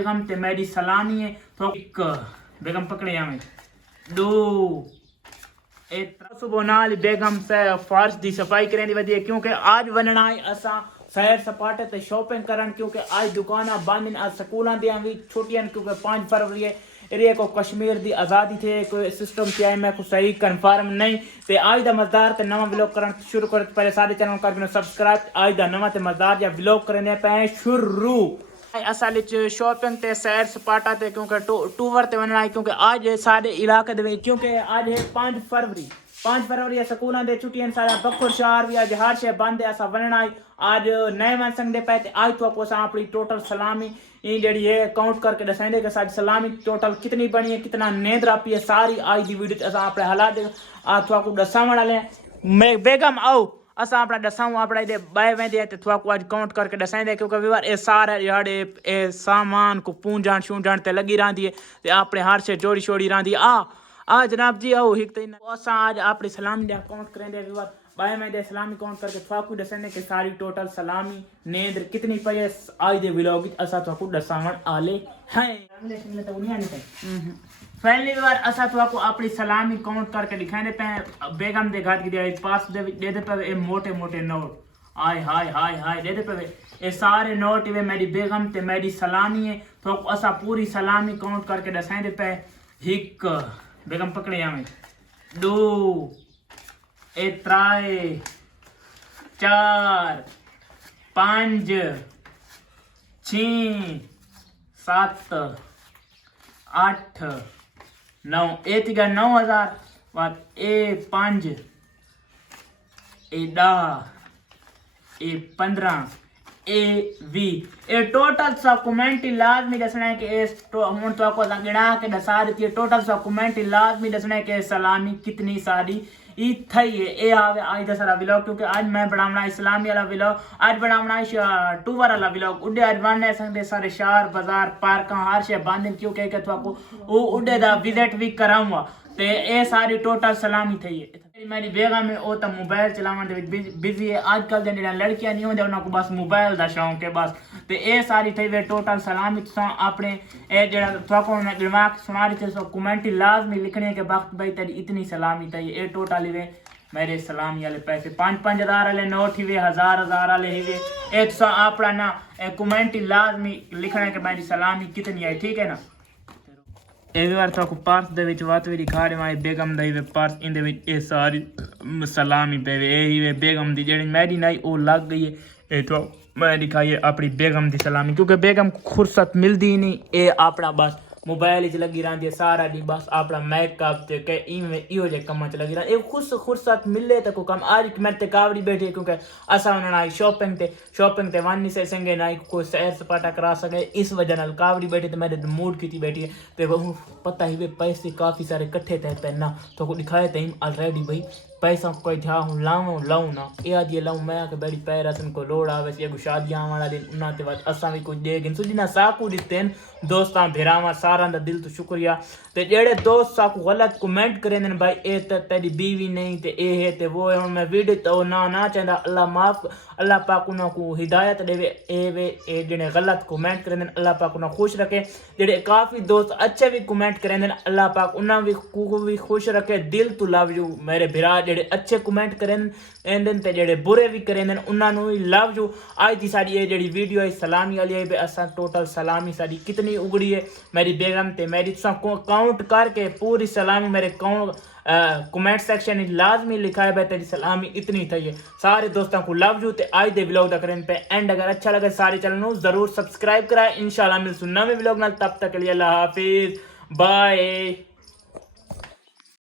बेगम ते मेरी सलामी है तो एक बेगम पकड़े हमें दो सुबह नाल बेगम से फर्श दी सफाई करें दी क्योंकि आज वनना है असा सैर सपाटे ते शॉपिंग करन क्योंकि आज दुकाना बंद आज स्कूलों दियां भी छुट्टियां क्योंकि 5 फरवरी है एरिया को कश्मीर दी आज़ादी थे कोई सिस्टम क्या है मैं को सही कंफर्म नहीं ते आज दा मजदार ते नवा व्लॉग करन शुरू कर पहले सारे चैनल कर बिनो सब्सक्राइब आज दा नवा ते मजदार या व्लॉग करने पे शुरू असल शॉपिंग ते सैर सपाटा ते क्योंकि टूर ते वनना क्योंकि आज सारे इलाके दे क्योंकि आज है 5 फरवरी स्कूलों दे छुट्टियां सारा बखुर शहर भी आज हर शे बंद है असा वनना आज नए वन संग पे आज तो को अपनी टोटल सलामी जी है काउंट करके दसेंगे कि सारी सलामी टोटल कितनी बनी है कितना नींद आपी है सारी आज की वीडियो अस अपने हालात को दसावण वाले मैं बेगम आओ असा अपना दसाऊं अपना दे बाय वेंदे ते थवा को आज काउंट करके दसेंगे क्योंकि विवार ए सारे याडे ए सामान को पूंजान शूंजान ते लगी रहंदी है ते अपने हर से जोड़ी छोड़ी रहंदी आ जनाब जी आओ हिक ते असा आज अपनी सलामी दे काउंट करेंगे विवार बाय में दे सलामी काउंट करके थवा को दसेंगे कि सारी टोटल सलामी नींद कितनी पई है आज दे व्लॉग असा थवा को दसावण आले हैं पहली बार असा तो अपनी सलामी काउंट करके दिखाने पे बेगम दे घर की पास दे पे ए मोटे मोटे नोट आय हाय हाय हाय दे पे ए सारे नोट वे मेरी बेगम ते मेरी सलामी है तो असा पूरी सलामी काउंट करके दसाने पे हिक बेगम पकड़े हमें दो ए त्राए 4 5 6 7 8 9 ए तिगा 9000 बात ए 5 ए 10 ए 15 ए 20 ए टोटल सा कमेंट लाजमी दसना है कि हम तो को गिना के दसा देती है टोटल सा कमेंट लाजमी दसना है कि सलामी कितनी सारी ई थई है ए आवे आज दा सारा व्लॉग क्योंकि आज मैं बनावना इस्लामी वाला व्लॉग आज बनावना टूर वाला व्लॉग उडे आज बनने संगे सारे शहर बाजार पार्क हर शे बंद क्योंकि के तो को ओ उडे दा विजिट भी कराऊंगा ते ए सारी टोटल सलामी थई है मेरी बेगम है ओ तो मोबाइल चलावन दे बिजी है आजकल दे लड़कियां नहीं होंदे उनको बस मोबाइल दा शौक है बस ते ए सारी थई वे टोटल सलामी तुसा अपने ए जेड़ा थको मैं दिमाग सुना रही थे सो कमेंट लाजमी लिखने के वक्त भाई तेरी इतनी सलामी थई ए टोटल वे मेरे सलामी वाले पैसे 5-5 हज़ार वाले नोट ही वे हजार वाले ही वे ए तुसा अपना ना कमेंट लाजमी लिखने के मेरी सलामी कितनी है ठीक है ना एक बार तो पर्स दे विच वात भी दिखा रहे माई बेगम दा ही पर्स इन दे विच ए सारी सलामी पे ए ही वे बेगम दी जेड़ी मेरी नहीं ओ लग गई है ए तो मैं दिखाई अपनी बेगम दी सलामी क्योंकि बेगम को फुर्सत मिलदी नहीं ए अपना बस मोबाइल च लगी रहती है सारा दी बस अपना मेकअप ते के इहो जे कम च लगी रहती ए फुर्सत मिले तो को कम आज मैं ते कावड़ी बैठी क्योंकि असा उन्होंने शॉपिंग ते वन से संगे ना कोई सैर सपाटा करा सके इस वजह नाल कावड़ी बैठी तो मेरे मूड की बैठी है तो पता ही वे पैसे काफ़ी सारे इकट्ठे थे पहना तो को दिखाए थे ऑलरेडी भाई पैसा कोई था हूँ लाऊं ना ये आज ये लाऊं मैं आके बड़ी पैरसन को लोड़ आवे ये शादियां वाला दिन उन्ना ते बाद असा भी कुछ दे गिन सुजी ना साकू दिते दोस्तां भेरावा सारा दा दिल तो शुक्रिया ते जेड़े दोस्त साकू गलत कमेंट करे ने भाई ए तेरी बीवी नहीं ते ए है ते वो है मैं वीडियो तो ना चाहता अल्लाह माफ अल्लाह पाक उन्हों को हिदायत देवे ए जेड़े गलत कमेंट करे ने अल्लाह पाक उन्हों खुश रखे जेड़े काफ़ी दोस्त अच्छे भी कमेंट करे ने अल्लाह पाक उन्हों भी खुश रखे दिल तो लव यू मेरे भरा जेड़े अच्छे कमेंट करें ते जेड़े बुरे भी करें उन्होंने भी लव यू आज की सारी ये जेड़ी वीडियो है सलामी वाली है असा टोटल सलामी सारी कितनी उगड़ी है मेरी बेगम ते मेरी काउंट करके पूरी सलामी मेरे कमेंट सेक्शन में लाजमी लिखा है भाई तेरी सलामी इतनी थी है सारे दोस्तों को लव यू ते आज दे व्लॉग दा करें पे एंड अगर अच्छा लगे सारे चैनल को जरूर सब्सक्राइब कराए इंशाल्लाह मिलसूं नवे व्लॉग नाल तब तक के लिए अल्लाह हाफिज बाय।